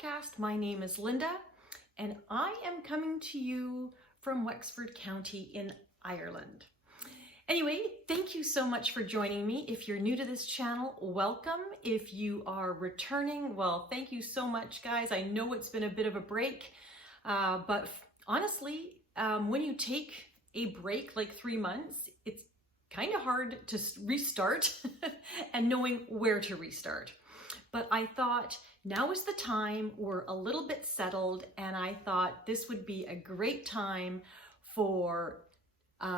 podcast. My name is Linda, and I am coming to you from Wexford County in Ireland. Anyway, thank you so much for joining me. If you're new to this channel, welcome. If you are returning, well, thank you so much, guys. I know it's been a bit of a break, but honestly, when you take a break like 3 months, it's kind of hard to restart and knowing where to restart. But I thought now is the time. We're a little bit settled, and I thought this would be a great time for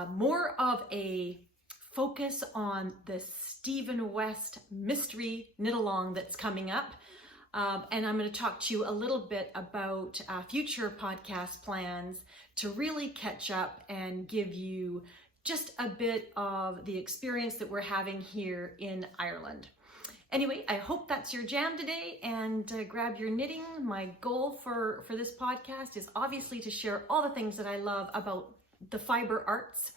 more of a focus on the Stephen West mystery knit along that's coming up. And I'm going to talk to you a little bit about future podcast plans to really catch up and give you just a bit of the experience that we're having here in Ireland. Anyway, I hope that's your jam today, and grab your knitting. My goal for this podcast is obviously to share all the things that I love about the fiber arts,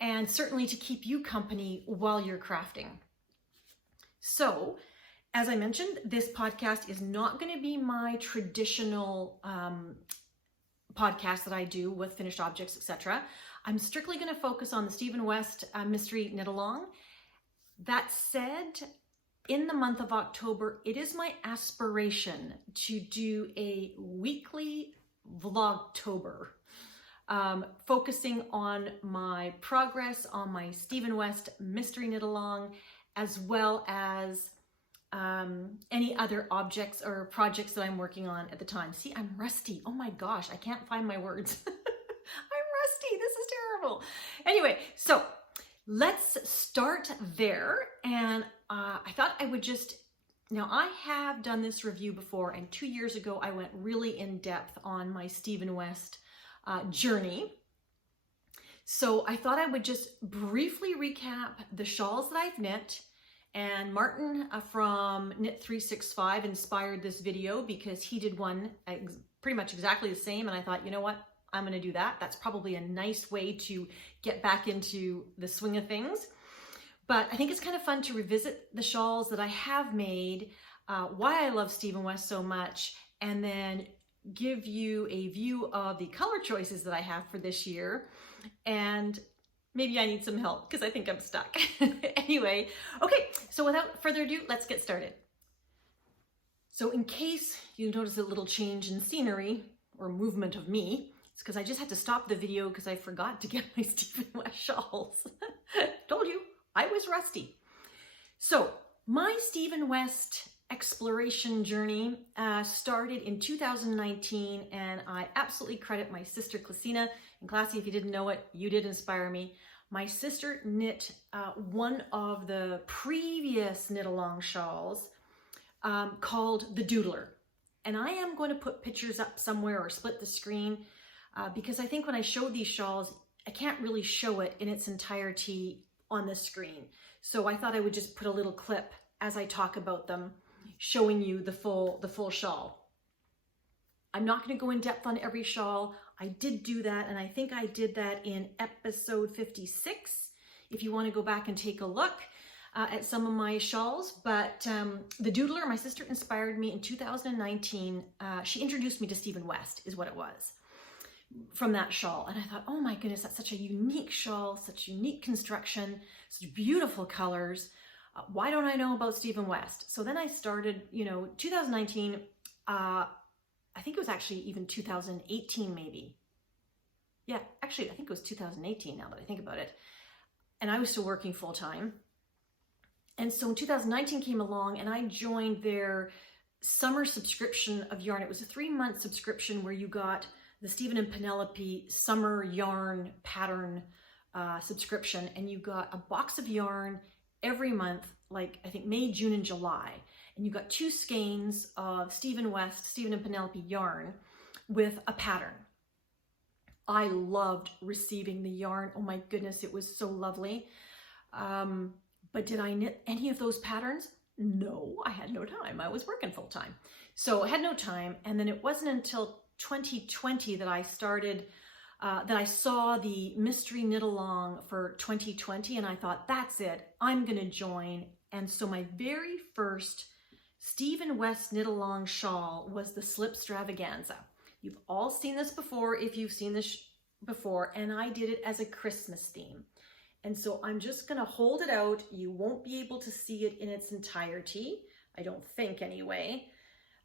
and certainly to keep you company while you're crafting. So, as I mentioned, this podcast is not going to be my traditional podcast that I do with finished objects, etc. I'm strictly going to focus on the Stephen West mystery knit along. That said, in the month of October, it is my aspiration to do a weekly Vlogtober, focusing on my progress on my Stephen West mystery knit along, as well as any other objects or projects that I'm working on at the time. See, I'm rusty. Oh my gosh, I can't find my words. I'm rusty. This is terrible. Anyway, so let's start there. And I thought I would now I have done this review before, and 2 years ago I went really in depth on my Stephen West journey. So I thought I would just briefly recap the shawls that I've knit. And Martin from Knit 365 inspired this video because he did one pretty much exactly the same. And I thought, you know what? I'm going to do that. That's probably a nice way to get back into the swing of things. But I think it's kind of fun to revisit the shawls that I have made, why I love Stephen West so much, and then give you a view of the color choices that I have for this year. And maybe I need some help because I think I'm stuck. Anyway, okay, so without further ado, let's get started. So in case you notice a little change in scenery or movement of me, it's because I just had to stop the video because I forgot to get my Stephen West shawls. Told you, I was rusty. So my Stephen West exploration journey started in 2019, and I absolutely credit my sister Clasina. And Classy, if you didn't know it, you did inspire me. My sister knit one of the previous knit along shawls called the Doodler. And I am going to put pictures up somewhere or split the screen because I think when I show these shawls, I can't really show it in its entirety on the screen. So I thought I would just put a little clip as I talk about them, showing you the full shawl. I'm not going to go in depth on every shawl. I did do that, and I think I did that in episode 56, if you want to go back and take a look at some of my shawls. But the Doodler, my sister inspired me in 2019. She introduced me to Stephen West, is what it was, from that shawl. And I thought, oh my goodness, that's such a unique shawl, such unique construction, such beautiful colors. Why don't I know about Stephen West? So then I started, 2019, I think it was actually even 2018 maybe. Yeah, actually, I think it was 2018 now that I think about it. And I was still working full time. And so in 2019 came along, and I joined their summer subscription of yarn. It was a 3-month subscription where you got the Stephen and Penelope summer yarn pattern subscription, and you got a box of yarn every month, like I think May, June, and July. And you got 2 skeins of Stephen West, Stephen and Penelope yarn with a pattern. I loved receiving the yarn. Oh my goodness, it was so lovely. But did I knit any of those patterns? No, I had no time. I was working full time. So I had no time. And then it wasn't until 2020 that I started, that I saw the mystery knit along for 2020. And I thought, that's it, I'm going to join. And so my very first Stephen West Knit Along shawl was the slip extravaganza. You've all seen this before if you've seen this before, and I did it as a Christmas theme. And so I'm just gonna hold it out. You won't be able to see it in its entirety, I don't think anyway,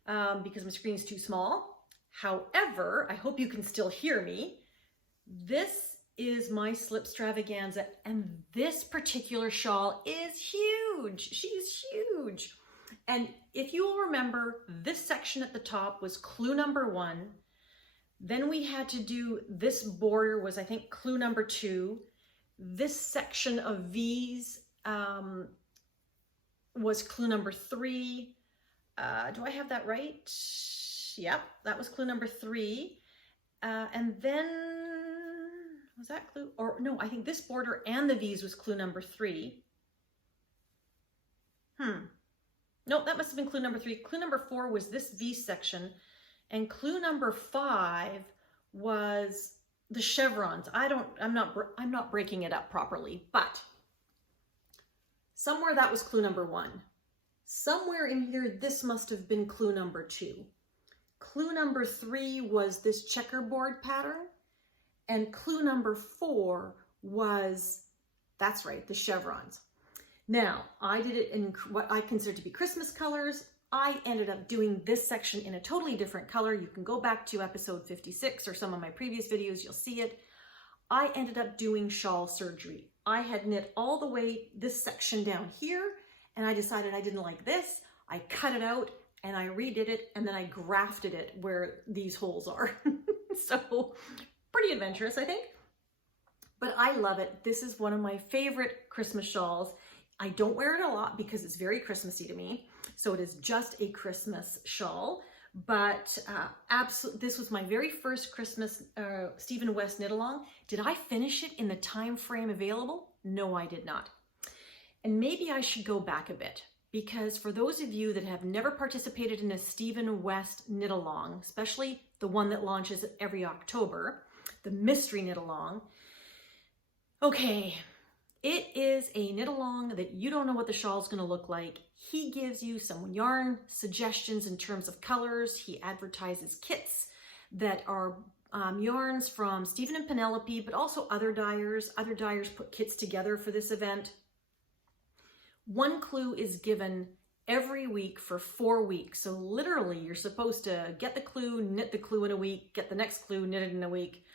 because my screen is too small. However, I hope you can still hear me. This is my slip extravaganza, and this particular shawl is huge. She's huge. And if you will remember, this section at the top was clue number 1. Then we had to do this border was, I think, clue number 2. This section of V's was clue number 3. Do I have that right? Yep, that was clue number 3. And then, was that clue? Or no, I think this border and the V's was clue number 3. No, that must have been clue number 3. Clue number 4 was this V section. And clue number 5 was the chevrons. I'm not breaking it up properly, but somewhere that was clue number 1. Somewhere in here, this must have been clue number 2. Clue number 3 was this checkerboard pattern. And clue number 4 was, that's right, the chevrons. Now, I did it in what I consider to be Christmas colors. I ended up doing this section in a totally different color. You can go back to episode 56 or some of my previous videos, you'll see it. I ended up doing shawl surgery. I had knit all the way this section down here, and I decided I didn't like this. I cut it out and I redid it, and then I grafted it where these holes are. So pretty adventurous, I think. But I love it. This is one of my favorite Christmas shawls. I don't wear it a lot because it's very Christmassy to me. So it is just a Christmas shawl, but this was my very first Christmas Stephen West Knit Along. Did I finish it in the time frame available? No, I did not. And maybe I should go back a bit, because for those of you that have never participated in a Stephen West Knit Along, especially the one that launches every October, the mystery knit along, okay, it is a knit along that you don't know what the shawl is going to look like. He gives you some yarn suggestions in terms of colors. He advertises kits that are yarns from Stephen and Penelope, but also other dyers. Other dyers put kits together for this event. One clue is given every week for 4 weeks. So literally you're supposed to get the clue, knit the clue in a week, get the next clue, knit it in a week.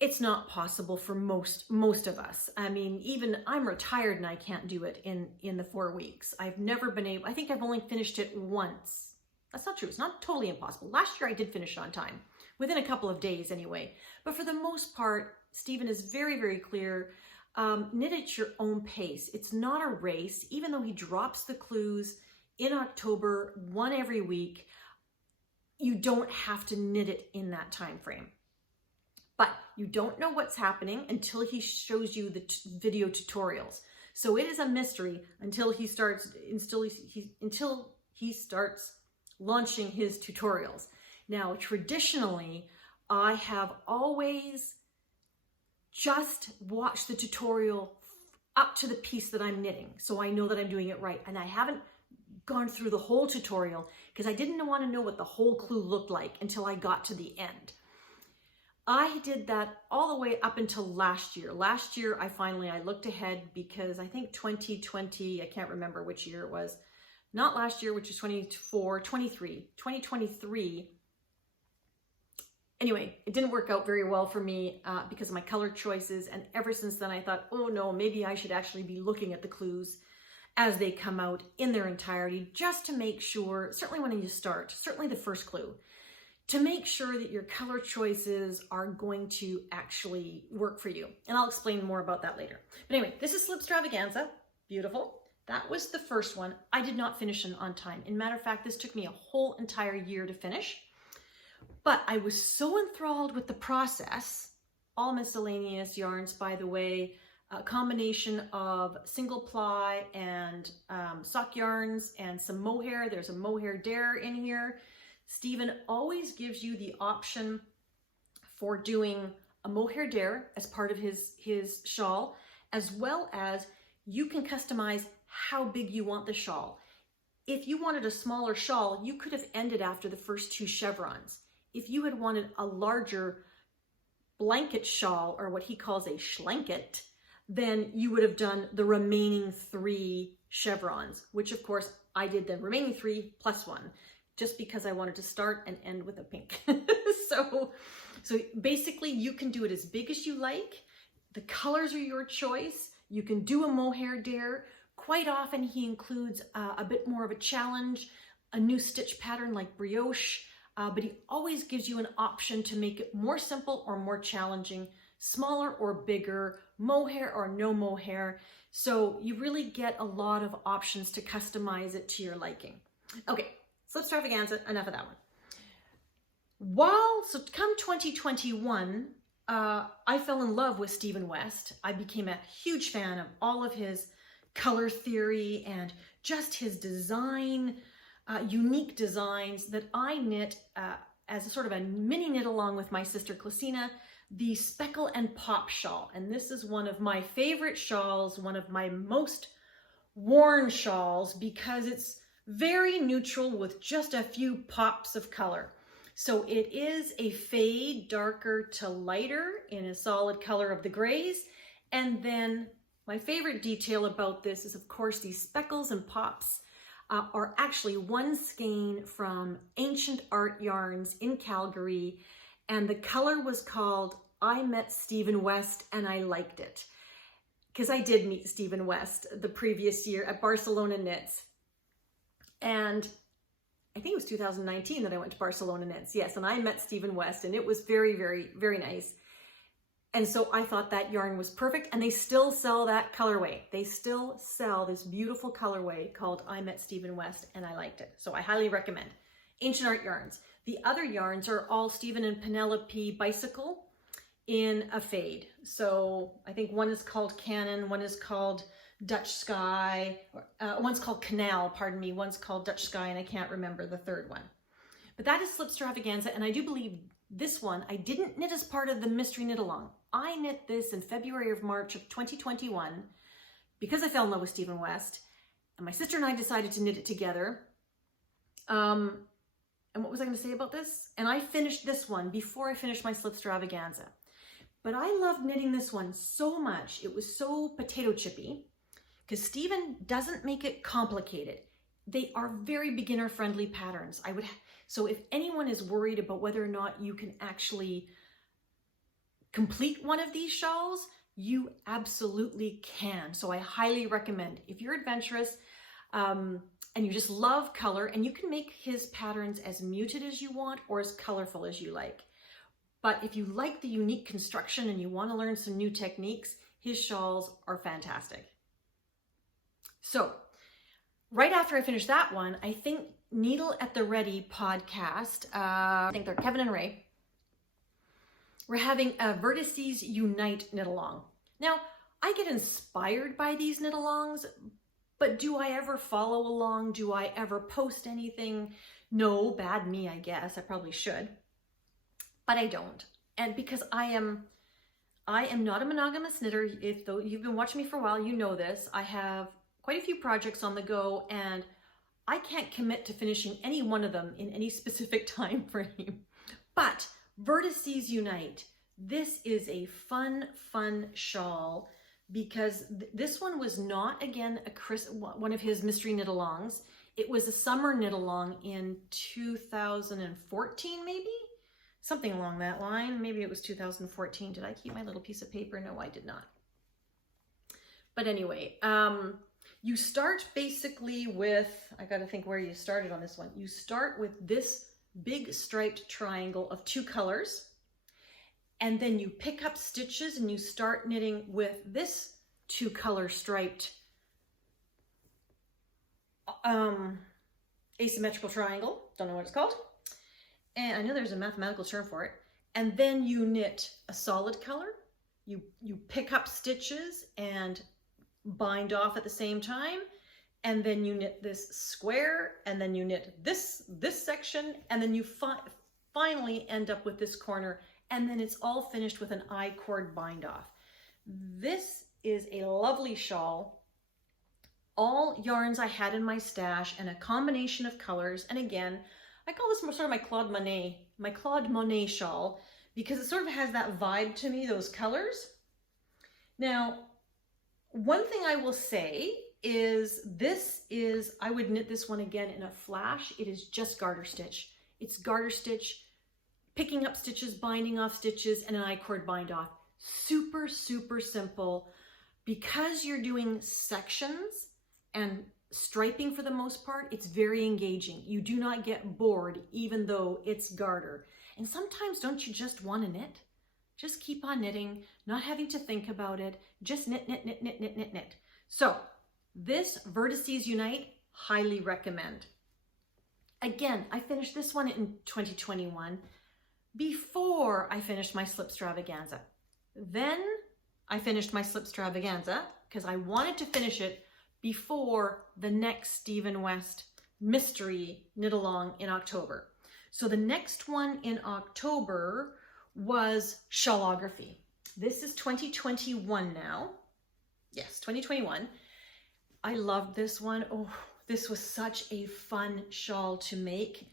It's not possible for most of us. I mean, even I'm retired and I can't do it in the 4 weeks. I've never been able, I think I've only finished it once. That's not true. It's not totally impossible. Last year I did finish it on time, within a couple of days anyway. But for the most part, Stephen is very, very clear. Knit at your own pace. It's not a race, even though he drops the clues in October, one every week. You don't have to knit it in that time frame. But you don't know what's happening until he shows you the video tutorials. So it is a mystery until he starts launching his tutorials. Now, traditionally, I have always just watched the tutorial up to the piece that I'm knitting, so I know that I'm doing it right. And I haven't gone through the whole tutorial because I didn't want to know what the whole clue looked like until I got to the end. I did that all the way up until last year. Last year, I looked ahead because I think 2020, I can't remember which year it was. Not last year, which is 2023. Anyway, it didn't work out very well for me because of my color choices. And ever since then, I thought, oh no, maybe I should actually be looking at the clues as they come out in their entirety, just to make sure, certainly when you start, certainly the first clue, to make sure that your color choices are going to actually work for you. And I'll explain more about that later. But anyway, this is Slip Extravaganza. Beautiful. That was the first one. I did not finish it on time. In matter of fact, this took me a whole entire year to finish. But I was so enthralled with the process, all miscellaneous yarns, by the way, a combination of single ply and sock yarns and some mohair. There's a mohair dare in here. Stephen always gives you the option for doing a mohair dare as part of his shawl, as well as you can customize how big you want the shawl. If you wanted a smaller shawl, you could have ended after the first 2 chevrons. If you had wanted a larger blanket shawl, or what he calls a schlanket, then you would have done the remaining 3 chevrons, which of course I did the remaining 3 plus 1, just because I wanted to start and end with a pink. So basically you can do it as big as you like. The colors are your choice. You can do a mohair dare. Quite often he includes a bit more of a challenge, a new stitch pattern like brioche, but he always gives you an option to make it more simple or more challenging, smaller or bigger, mohair or no mohair. So you really get a lot of options to customize it to your liking. Okay, Slipstravaganza, enough of that one. So come 2021, I fell in love with Stephen West. I became a huge fan of all of his color theory and just his design, unique designs that I knit as a sort of a mini knit along with my sister Clasina, the Speckle and Pop shawl. And this is one of my favorite shawls, one of my most worn shawls, because it's very neutral with just a few pops of color. So it is a fade, darker to lighter in a solid color of the grays. And then my favorite detail about this is, of course, these speckles and pops are actually one skein from Ancient Art Yarns in Calgary. And the color was called I Met Stephen West and I Liked It. Because I did meet Stephen West the previous year at Barcelona Knits. And I think it was 2019 that I went to Barcelona Knits. Yes, and I met Stephen West, and it was very, very, very nice. And so I thought that yarn was perfect, and they still sell that colorway. They still sell this beautiful colorway called I Met Stephen West, and I Liked It. So I highly recommend Ancient Art Yarns. The other yarns are all Stephen and Penelope Bicycle in a fade. So I think one is called Cannon, one is called Dutch Sky, one's called Canal, pardon me, one's called Dutch Sky, and I can't remember the third one. But that is Slipstravaganza, and I do believe this one I didn't knit as part of the mystery knit along. I knit this in February or March of 2021 because I fell in love with Stephen West, and my sister and I decided to knit it together. And what was I going to say about this? And I finished this one before I finished my Slipstravaganza. But I loved knitting this one so much. It was so potato chippy, because Stephen doesn't make it complicated. They are very beginner-friendly patterns. So if anyone is worried about whether or not you can actually complete one of these shawls, you absolutely can. So I highly recommend. If you're adventurous and you just love color, and you can make his patterns as muted as you want or as colorful as you like. But if you like the unique construction and you want to learn some new techniques, his shawls are fantastic. So right after I finished that one, I think Needle at the Ready podcast, I think they're Kevin and Ray, we're having a Vertices Unite knit along. Now, I get inspired by these knit alongs, but do I ever follow along? Do I ever post anything? No, bad me, I guess. I probably should, but I don't. And because I am not a monogamous knitter. Though you've been watching me for a while, you know this. I have quite a few projects on the go, and I can't commit to finishing any one of them in any specific time frame. But Vertices Unite, this is a fun shawl, because this one was not, again, one of his mystery knit alongs. It was a summer knit along in 2014, maybe? Something along that line. Maybe it was 2014. Did I keep my little piece of paper? No, I did not. But anyway, you start basically with, I got to think where you started on this one. You start with this big striped triangle of 2 colors, and then you pick up stitches and you start knitting with this 2 color striped asymmetrical triangle. Don't know what it's called. And I know there's a mathematical term for it. And then you knit a solid color. You pick up stitches and bind off at the same time, and then you knit this square, and then you knit this section, and then you finally end up with this corner, and then it's all finished with an I-cord bind off. This is a lovely shawl. all yarns I had in my stash and a combination of colors. And again, I call this more sort of my Claude Monet shawl, because it sort of has that vibe to me, those colors. Now, one thing I will say is I would knit this one again in a flash. It is just garter stitch. It's garter stitch, picking up stitches, binding off stitches, and an I-cord bind off. Super, super simple. Because you're doing sections and striping for the most part, it's very engaging. You do not get bored even though it's garter. And sometimes don't you just want to knit? Just keep on knitting, not having to think about it. Just knit, knit, knit, knit, knit, knit, knit. So this Vertices Unite, highly recommend. Again, I finished this one in 2021 before I finished my Slip Stravaganza. Then I finished my Slip Stravaganza because I wanted to finish it before the next Stephen West mystery knit along in October. So the next one in October was Shawlography. This is 2021 now. Yes, 2021. I loved this one. Oh, this was such a fun shawl to make.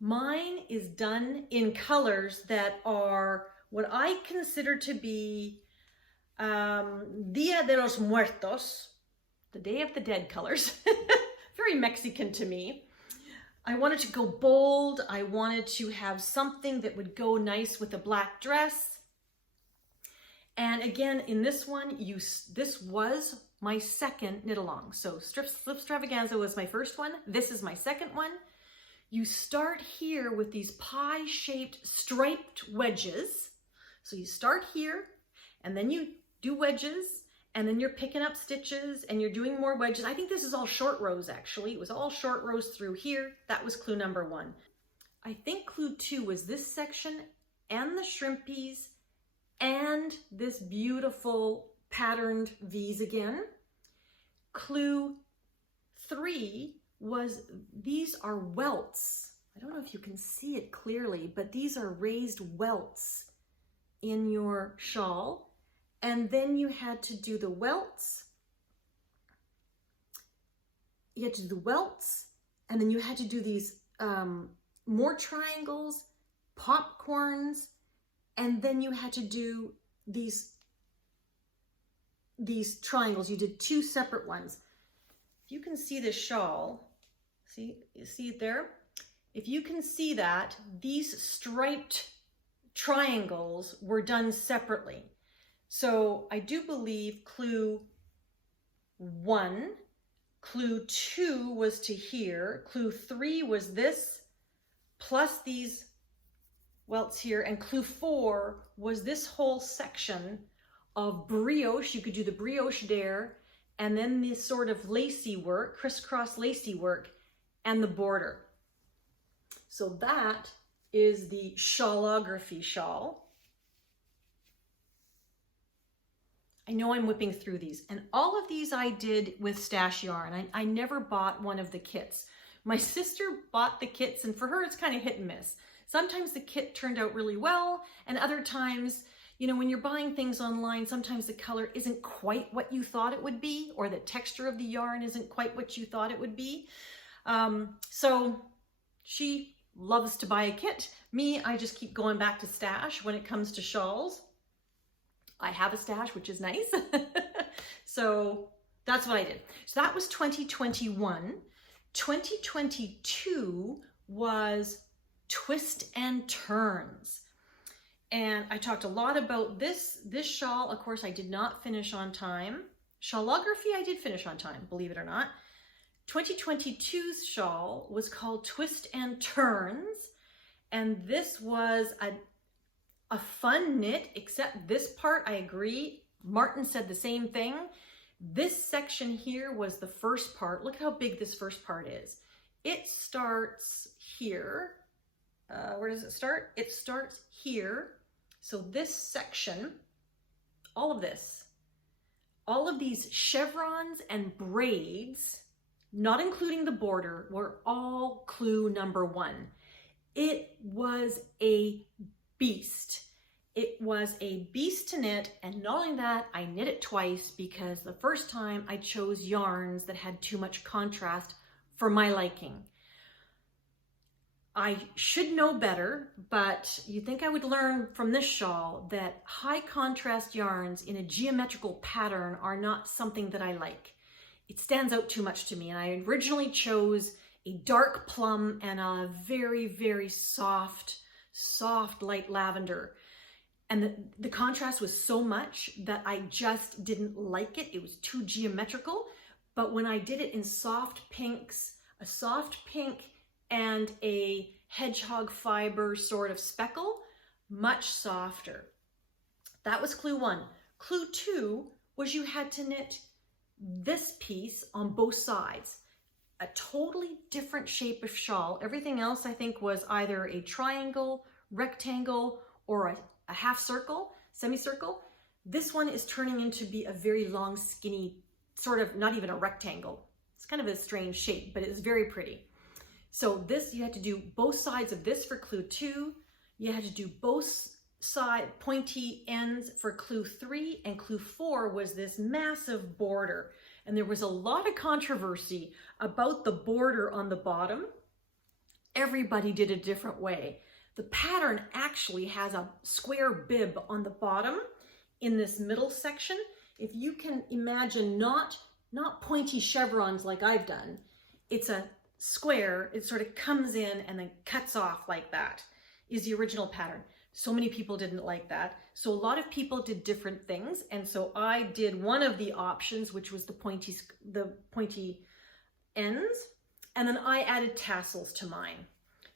Mine is done in colors that are what I consider to be Dia de los Muertos, the Day of the Dead colors. Very Mexican to me. I wanted to go bold. I wanted to have something that would go nice with a black dress. And again, in this one, this was my second knit along. So Slip Stravaganza was my first one. This is my second one. You start here with these pie-shaped striped wedges. So you start here, and then you do wedges, and then you're picking up stitches and you're doing more wedges. I think this is all short rows actually. It was all short rows through here. That was clue number 1. I think clue 2 was this section and the shrimpies and this beautiful patterned V's again. Clue 3 was these are welts. I don't know if you can see it clearly, but these are raised welts in your shawl. And then you had to do the welts. You had to do the welts, and then you had to do these more triangles, popcorns, and then you had to do these triangles. You did 2 separate ones. If you can see this shawl, you see it there? If you can see that, these striped triangles were done separately. So I do believe clue 1, clue 2 was to here, clue 3 was this, plus these welts here, and clue 4 was this whole section of brioche. You could do the brioche there, and then this sort of lacy work, crisscross lacy work, and the border. So that is the Shawlography shawl. I know I'm whipping through these, and all of these I did with stash yarn. I never bought one of the kits. My sister bought the kits, and for her it's kind of hit and miss. Sometimes the kit turned out really well, and other times, you know, when you're buying things online, sometimes the color isn't quite what you thought it would be, or the texture of the yarn isn't quite what you thought it would be. So she loves to buy a kit. Me, I just keep going back to stash when it comes to shawls. I have a stash, which is nice. So that's what I did. So that was 2021. 2022 was Twist and Turns. And I talked a lot about this shawl. Of course, I did not finish on time. Shawlography, I did finish on time, believe it or not. 2022's shawl was called Twist and Turns. And this was a fun knit, except this part, I agree. Martin said the same thing. This section here was the first part. Look how big this first part is. It starts here. Where does it start? It starts here. So this section, all of these chevrons and braids, not including the border, were all clue number 1. It was a beast. It was a beast to knit, and not only that, I knit it twice because the first time I chose yarns that had too much contrast for my liking. I should know better, but you'd think I would learn from this shawl that high contrast yarns in a geometrical pattern are not something that I like. It stands out too much to me, and I originally chose a dark plum and a very, very soft light lavender. And the contrast was so much that I just didn't like it. It was too geometrical. But when I did it in soft pinks, a soft pink and a hedgehog fiber sort of speckle, much softer. That was clue 1. Clue 2 was you had to knit this piece on both sides. A totally different shape of shawl. Everything else I think was either a triangle, rectangle, or a half circle, semicircle. This one is turning into be a very long, skinny, sort of not even a rectangle. It's kind of a strange shape, but it's very pretty. So this, you had to do both sides of this for clue 2. You had to do both side pointy ends for clue 3, and clue 4 was this massive border. And there was a lot of controversy about the border on the bottom. Everybody did a different way. The pattern actually has a square bib on the bottom in this middle section. If you can imagine not pointy chevrons like I've done, it's a square. It sort of comes in and then cuts off like that is the original pattern. So many people didn't like that. So a lot of people did different things. And so I did one of the options, which was the pointy ends. And then I added tassels to mine.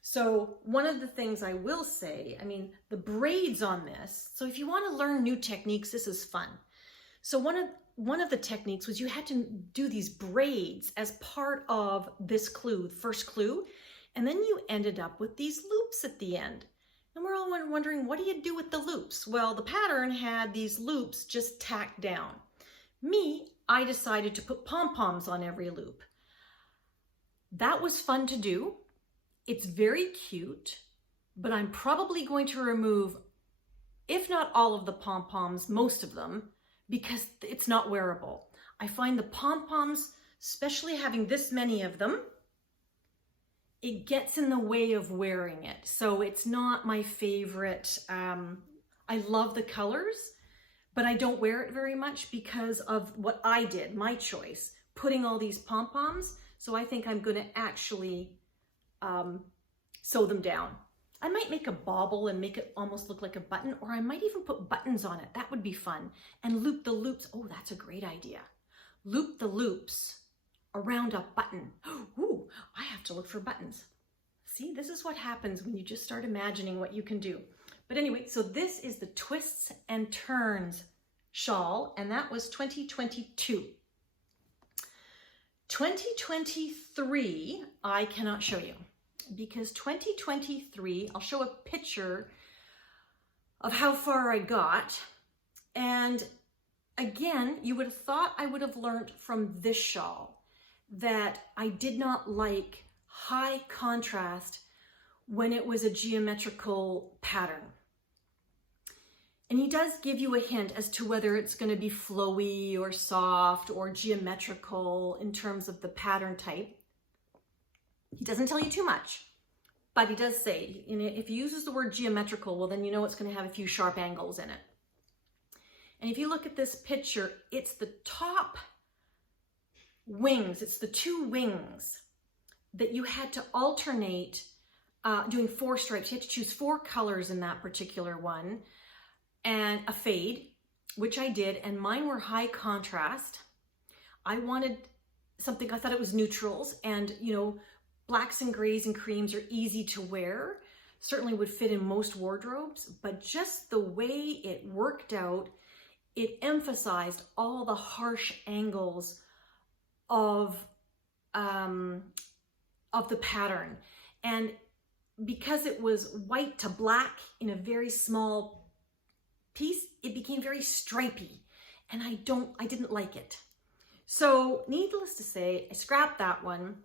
So one of the things I will say, I mean, the braids on this, so if you want to learn new techniques, this is fun. So one of the techniques was you had to do these braids as part of this clue, first clue, and then you ended up with these loops at the end. And we're all wondering, what do you do with the loops? Well, the pattern had these loops just tacked down. Me, I decided to put pom-poms on every loop. That was fun to do. It's very cute, but I'm probably going to remove, if not all of the pom-poms, most of them, because it's not wearable. I find the pom-poms, especially having this many of them, it gets in the way of wearing it. So it's not my favorite. I love the colors, but I don't wear it very much because of what I did, my choice, putting all these pom-poms. So I think I'm going to actually sew them down. I might make a bauble and make it almost look like a button, or I might even put buttons on it. That would be fun. And loop the loops. Oh, that's a great idea. Loop the loops around a button. Ooh, I have to look for buttons. See, this is what happens when you just start imagining what you can do. But anyway, so this is the Twists and Turns shawl, and that was 2022. 2023, I cannot show you, because 2023, I'll show a picture of how far I got. And again, you would have thought I would have learned from this shawl that I did not like high contrast when it was a geometrical pattern. And he does give you a hint as to whether it's going to be flowy or soft or geometrical in terms of the pattern type. He doesn't tell you too much, but he does say, if he uses the word geometrical, well, then you know it's going to have a few sharp angles in it. And if you look at this picture, it's the top wings, it's the two wings that you had to alternate doing 4 stripes. You had to choose 4 colors in that particular one, and a fade, which I did, and mine were high contrast. I wanted something, I thought it was neutrals, and blacks and grays and creams are easy to wear, certainly would fit in most wardrobes, but just the way it worked out, it emphasized all the harsh angles of the pattern. And because it was white to black in a very small piece, it became very stripy, and I didn't like it. So needless to say, I scrapped that one.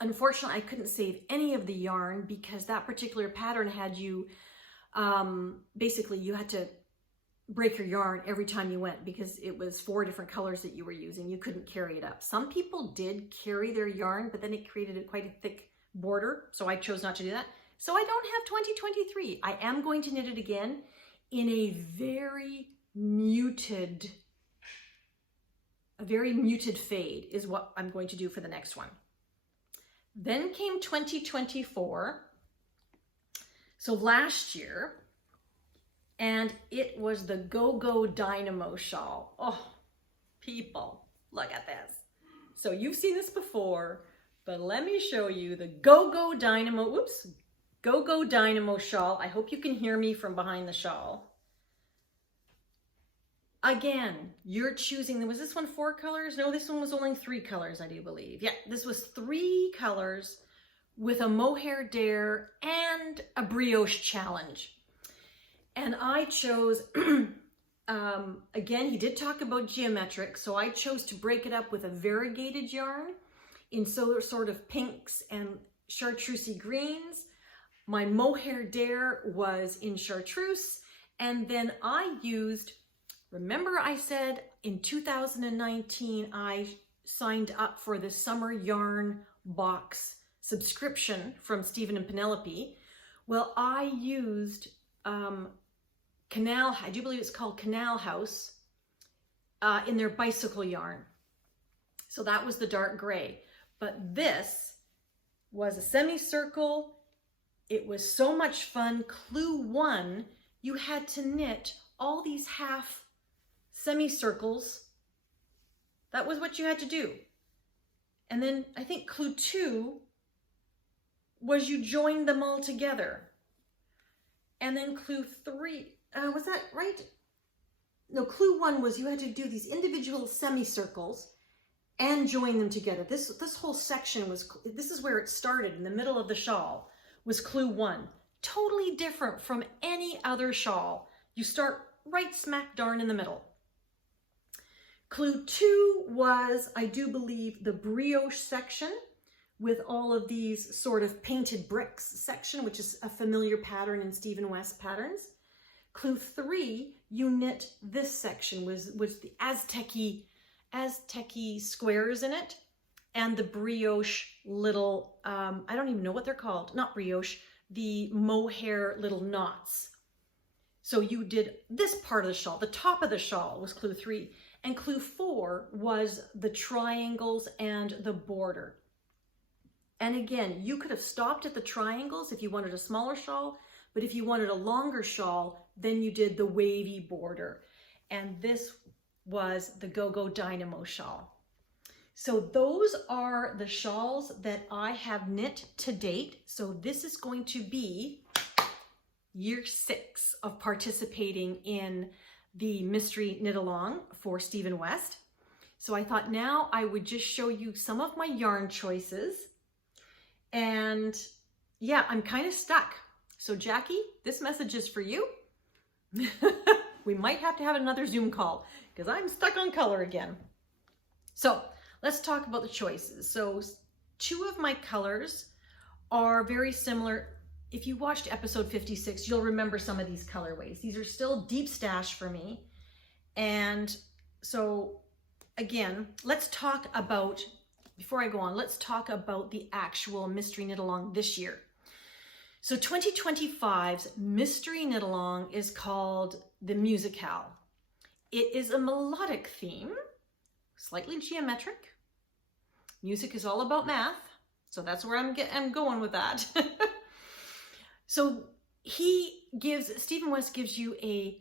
Unfortunately, I couldn't save any of the yarn because that particular pattern had you basically you had to break your yarn every time you went because it was 4 different colors that you were using. You couldn't carry it up. Some people did carry their yarn, but then it created quite a thick border, so I chose not to do that. So I don't have 2023. I am going to knit it again in a very muted fade is what I'm going to do for the next one. Then came 2024. So last year, and it was the Go-Go Dynamo shawl. Oh, people, look at this. So you've seen this before, but let me show you the Go-Go Dynamo, Go-Go Dynamo shawl. I hope you can hear me from behind the shawl. Again, you're choosing, was this one 4 colors? No, this one was only 3 colors, I do believe. Yeah, this was 3 colors with a mohair dare and a brioche challenge. And I chose, again, he did talk about geometric, so I chose to break it up with a variegated yarn in sort of pinks and chartreusey greens. My mohair dare was in chartreuse, and then I used, remember I said in 2019, I signed up for the summer yarn box subscription from Stephen and Penelope. Well, I used I do believe it's called Canal House, in their bicycle yarn. So that was the dark gray. But this was a semicircle. It was so much fun. Clue 1, you had to knit all these half semicircles. That was what you had to do. And then I think clue 2 was you joined them all together. And then clue 3, was that right? No, clue 1 was you had to do these individual semicircles and join them together. This whole section was, this is where it started in the middle of the shawl, was clue 1. Totally different from any other shawl. You start right smack darn in the middle. Clue 2 was, I do believe, the brioche section with all of these sort of painted bricks section, which is a familiar pattern in Stephen West patterns. Clue 3, you knit this section, was the Aztec-y squares in it, and the brioche little, I don't even know what they're called, not brioche, the mohair little knots. So you did this part of the shawl, the top of the shawl was clue 3, and clue 4 was the triangles and the border. And again, you could have stopped at the triangles if you wanted a smaller shawl, but if you wanted a longer shawl, then you did the wavy border. And this was the Go-Go Dynamo shawl. So those are the shawls that I have knit to date. So this is going to be year 6 of participating in the mystery knit along for Stephen West. So I thought now I would just show you some of my yarn choices. And yeah, I'm kind of stuck. So Jackie, this message is for you. We might have to have another Zoom call because I'm stuck on color again. So let's talk about the choices. So 2 of my colors are very similar. If you watched episode 56, you'll remember some of these colorways. These are still deep stash for me. And so again, let's talk about, before I go on, let's talk about the actual mystery knit along this year. So 2025's mystery knit along is called the Musicale. It is a melodic theme, slightly geometric. Music is all about math, so that's where I'm going with that. So Stephen West gives you a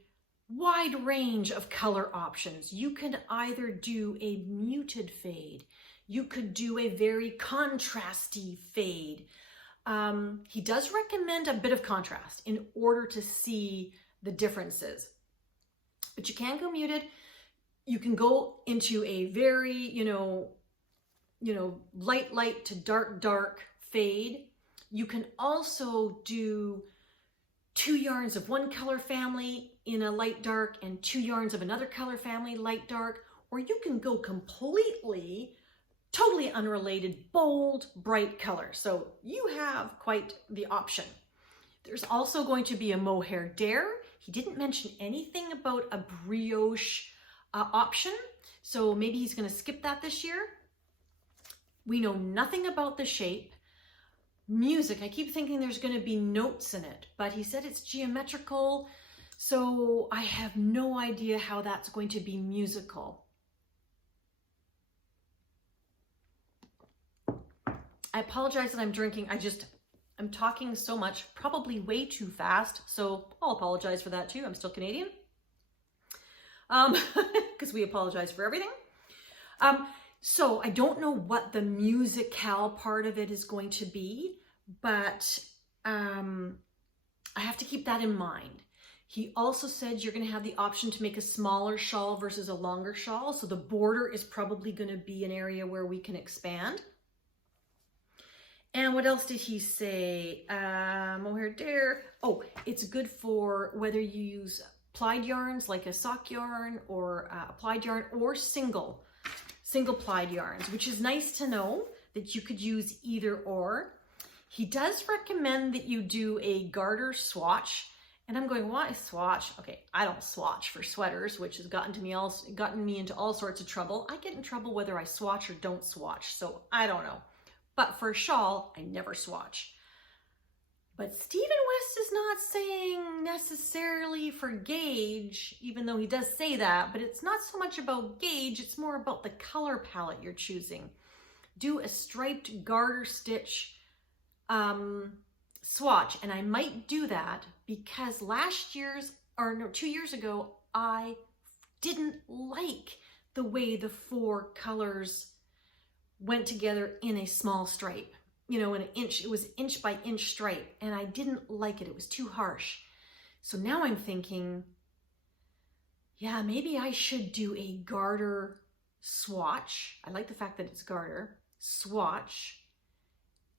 wide range of color options. You can either do a muted fade, you could do a very contrasty fade. He does recommend a bit of contrast in order to see the differences, but you can go muted. You can go into a very, light to dark fade. You can also do 2 yarns of one color family in a light dark and 2 yarns of another color family, light dark, or you can go completely totally unrelated, bold, bright color. So you have quite the option. There's also going to be a mohair dare. He didn't mention anything about a brioche option, so maybe he's going to skip that this year. We know nothing about the shape. Music, I keep thinking there's going to be notes in it, but he said it's geometrical, so I have no idea how that's going to be musical. I apologize that I'm drinking. I'm talking so much, probably way too fast, so I'll apologize for that too. I'm still Canadian, because we apologize for everything. So I don't know what the musicale part of it is going to be, but I have to keep that in mind. He also said you're going to have the option to make a smaller shawl versus a longer shawl. So the border is probably going to be an area where we can expand. And what else did he say? Mohair dare. Oh, it's good for whether you use plied yarns like a sock yarn or a plied yarn or single plied yarns, which is nice to know that you could use either or. He does recommend that you do a garter swatch. And I'm going, why swatch? Okay, I don't swatch for sweaters, which has gotten me into all sorts of trouble. I get in trouble whether I swatch or don't swatch, so I don't know. But for a shawl, I never swatch. But Stephen West is not saying necessarily for gauge, even though he does say that, but it's not so much about gauge, it's more about the color palette you're choosing. Do a striped garter stitch swatch, and I might do that because 2 years ago, I didn't like the way the 4 colors went together in a small stripe, you know, in an inch. It was inch by inch stripe, and I didn't like it. It was too harsh. So now I'm thinking, yeah, maybe I should do a garter swatch. I like the fact that it's garter swatch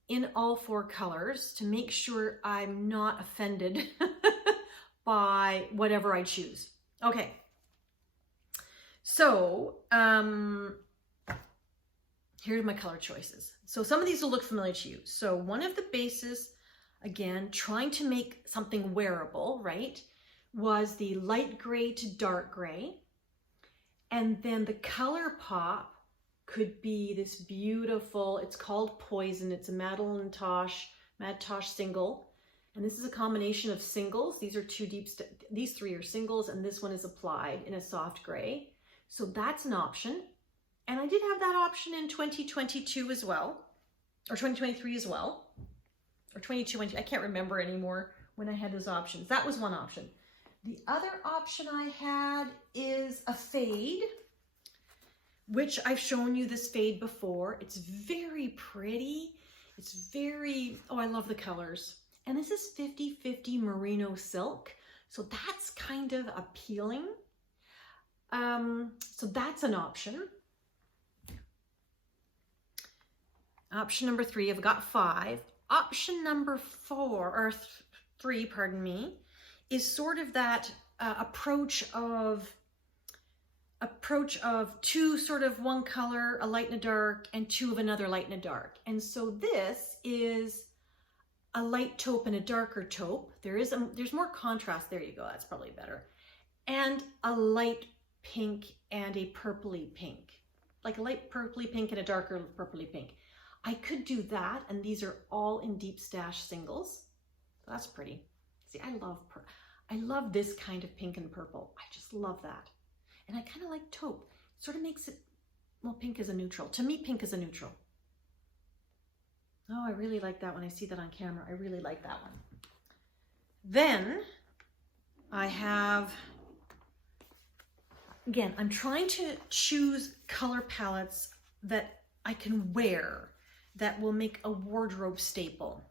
in all 4 colors to make sure I'm not offended by whatever I choose. Okay. So, here's my color choices. So some of these will look familiar to you. So one of the bases, again, trying to make something wearable, right, was the light gray to dark gray. And then the color pop could be this beautiful, it's called Poison. It's a Madeline Tosh single. And this is a combination of singles. These are these 3 are singles, and this one is applied in a soft gray. So that's an option. And I did have that option in 2022 as well, or 2023 as well, or 2022, I can't remember anymore when I had those options. That was one option. The other option I had is a fade, which I've shown you this fade before. It's very pretty. It's very, oh, I love the colors. And this is 50/50 merino silk. So that's kind of appealing. So that's an option. Option number 3, I've got 5. Option number 3, pardon me, is sort of that approach of 2 sort of one color, a light and a dark, and 2 of another light and a dark. And so this is a light taupe and a darker taupe. There's more contrast. There you go. That's probably better. And a light pink and a purpley pink, like a light purpley pink and a darker purpley pink. I could do that, and these are all in deep stash singles. So that's pretty. See, I love this kind of pink and purple. I just love that. And I kind of like taupe. It sort of makes it, well, pink is a neutral. To me, pink is a neutral. Oh, I really like that when I see that on camera. I really like that one. Then I have, again, I'm trying to choose color palettes that I can wear that will make a wardrobe staple.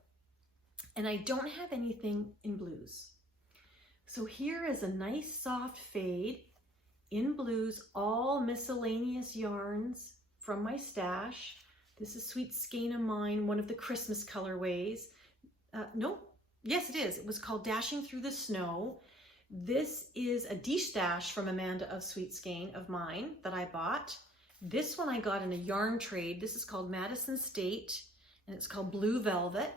And I don't have anything in blues. So here is a nice soft fade in blues, all miscellaneous yarns from my stash. This is Sweet Skein of Mine, one of the Christmas colorways. No, yes it is. It was called Dashing Through the Snow. This is a de-stash from Amanda of Sweet Skein of Mine that I bought. This one I got in a yarn trade. This is called Madison State, and it's called Blue Velvet.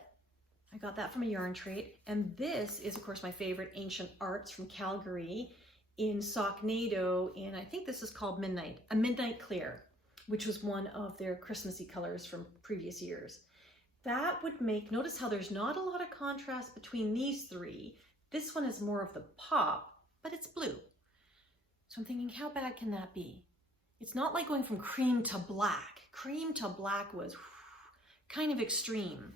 I got that from a yarn trade. And this is, of course, my favorite, Ancient Arts from Calgary in Socknado. And I think this is called Midnight Clear, which was one of their Christmassy colors from previous years. That would make, notice how there's not a lot of contrast between these three. This one is more of the pop, but it's blue. So I'm thinking, how bad can that be? It's not like going from cream to black. Cream to black was kind of extreme.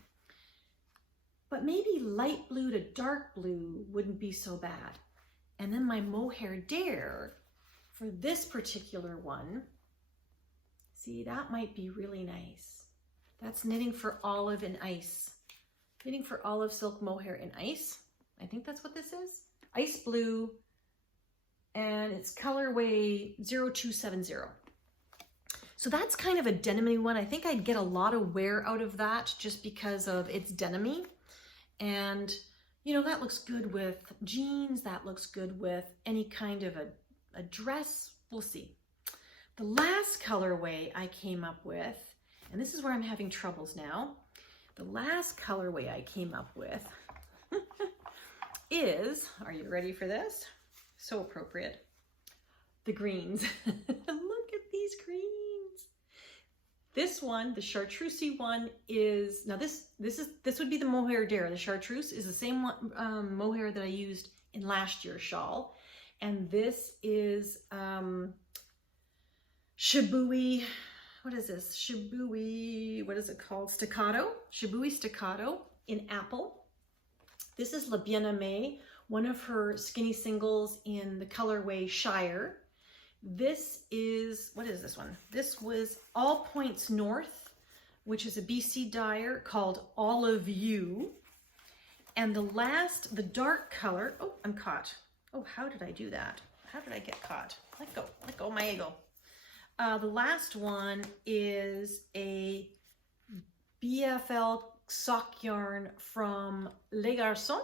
But maybe light blue to dark blue wouldn't be so bad. And then my mohair dare for this particular one, see, that might be really nice. That's Knitting for Olive in Ice. Knitting for Olive Silk Mohair in Ice. I think that's what this is. Ice blue, and it's colorway 0270. So that's kind of a denim-y one. I think I'd get a lot of wear out of that just because of its denim-y. And, you know, that looks good with jeans. That looks good with any kind of a dress. We'll see. The last colorway I came up with, and this is where I'm having troubles now. The last colorway I came up with is, are you ready for this? So appropriate. The greens. Look at these greens. This one, the chartreusey one, is, now this would be the mohair dare. The chartreuse is the same one, mohair that I used in last year's shawl. And this is Shibui, what is this? Shibui, what is it called? Staccato. Shibui Staccato in apple. This is La Bien-Aimée, one of her skinny singles in the colorway Shire. This is, what is this one? This was All Points North, which is a BC dyer called Olive You. And the dark color, oh, I'm caught. Oh, how did I do that? How did I get caught? Let go of my ego. The last one is a BFL sock yarn from Les Garçons.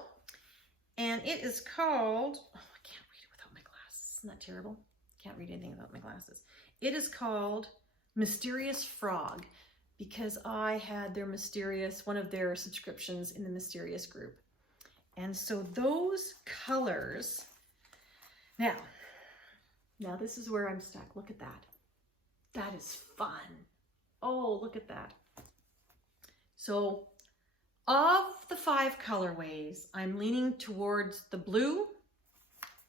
And it is called, oh, I can't read it without my glasses. Isn't that terrible? Can't read anything without my glasses. It is called Mysterious Frog because I had their one of their subscriptions in the Mysterious group. And so those colors, now this is where I'm stuck. Look at that. That is fun. Oh, look at that. So of the 5 colorways, I'm leaning towards the blue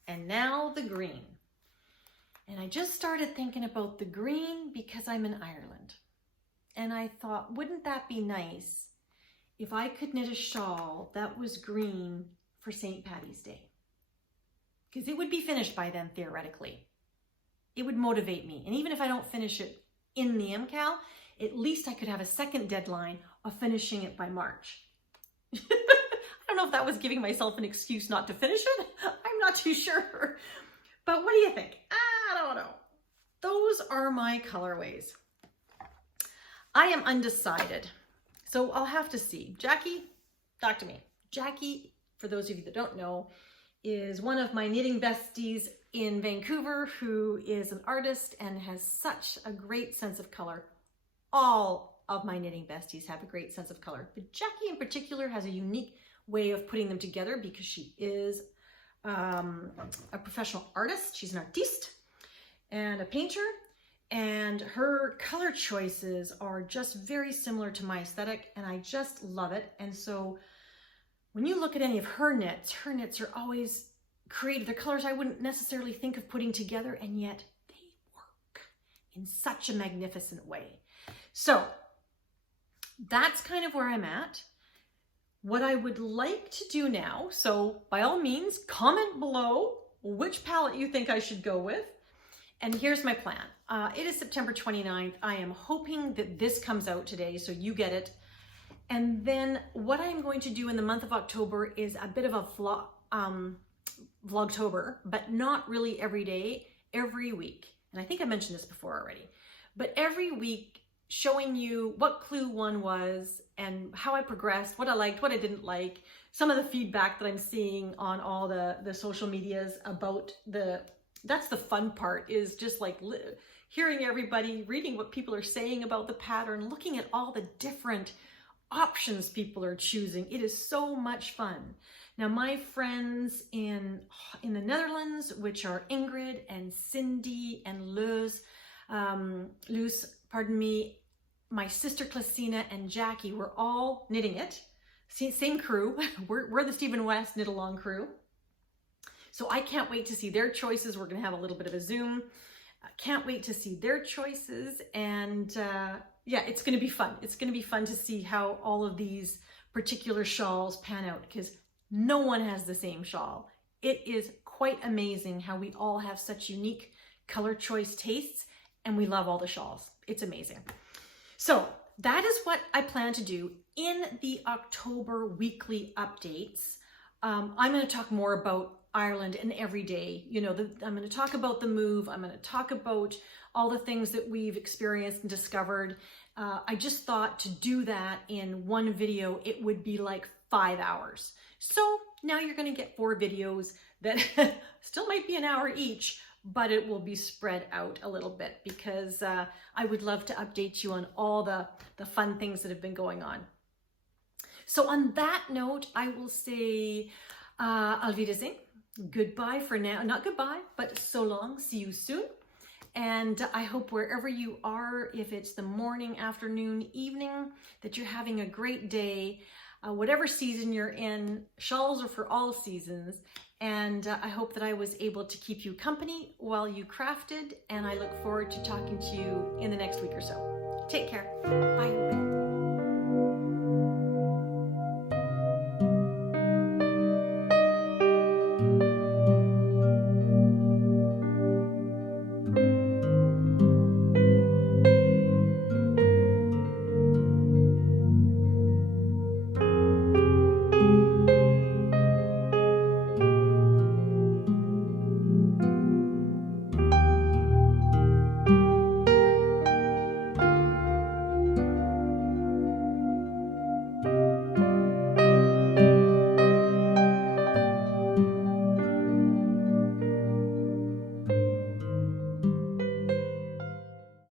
and now the green. And I just started thinking about the green because I'm in Ireland. And I thought, wouldn't that be nice if I could knit a shawl that was green for St. Paddy's Day? Because it would be finished by then, theoretically. It would motivate me. And even if I don't finish it in the MKAL, at least I could have a second deadline of finishing it by March. I don't know if that was giving myself an excuse not to finish it. I'm not too sure. But what do you think? I don't know. Those are my colorways. I am undecided. So I'll have to see. Jackie, talk to me. Jackie, for those of you that don't know, is one of my knitting besties in Vancouver who is an artist and has such a great sense of color. All of my knitting besties have a great sense of color, but Jackie in particular has a unique way of putting them together because she is a professional artist. She's an artiste and a painter, and her color choices are just very similar to my aesthetic, and I just love it. And so when you look at any of her knits are always creative. They're colors I wouldn't necessarily think of putting together, and yet they work in such a magnificent way. So that's kind of where I'm at. What I would like to do now, so by all means, comment below which palette you think I should go with. And here's my plan. It is September 29th. I am hoping that this comes out today, so you get it. And then what I'm going to do in the month of October is a bit of a Vlogtober, but not really every day, every week. And I think I mentioned this before already, but every week showing you what clue 1 was and how I progressed, what I liked, what I didn't like, some of the feedback that I'm seeing on all the social medias about that's the fun part, is just like hearing everybody, reading what people are saying about the pattern, looking at all the different options people are choosing. It is so much fun. Now, my friends in the Netherlands, which are Ingrid and Cindy and Luz, pardon me, my sister Clasina and Jackie, were all knitting it. Same crew. We're the Stephen West Knit Along crew. So I can't wait to see their choices. We're going to have a little bit of a Zoom. Can't wait to see their choices. And yeah, it's going to be fun. It's going to be fun to see how all of these particular shawls pan out, because no one has the same shawl. It is quite amazing how we all have such unique color choice tastes, and we love all the shawls. It's amazing. So that is what I plan to do in the October weekly updates. I'm going to talk more about Ireland and every day. You know, I'm going to talk about the move. I'm going to talk about all the things that we've experienced and discovered. I just thought to do that in one video, it would be like 5 hours. So now you're going to get 4 videos that still might be an hour each, but it will be spread out a little bit, because I would love to update you on all the fun things that have been going on. So on that note, I will say Auf Wiedersehen, goodbye for now. Not goodbye, but so long. See you soon. And I hope wherever you are, if it's the morning, afternoon, evening, that you're having a great day. Whatever season you're in, shawls are for all seasons. And I hope that I was able to keep you company while you crafted. And I look forward to talking to you in the next week or so. Take care. Bye.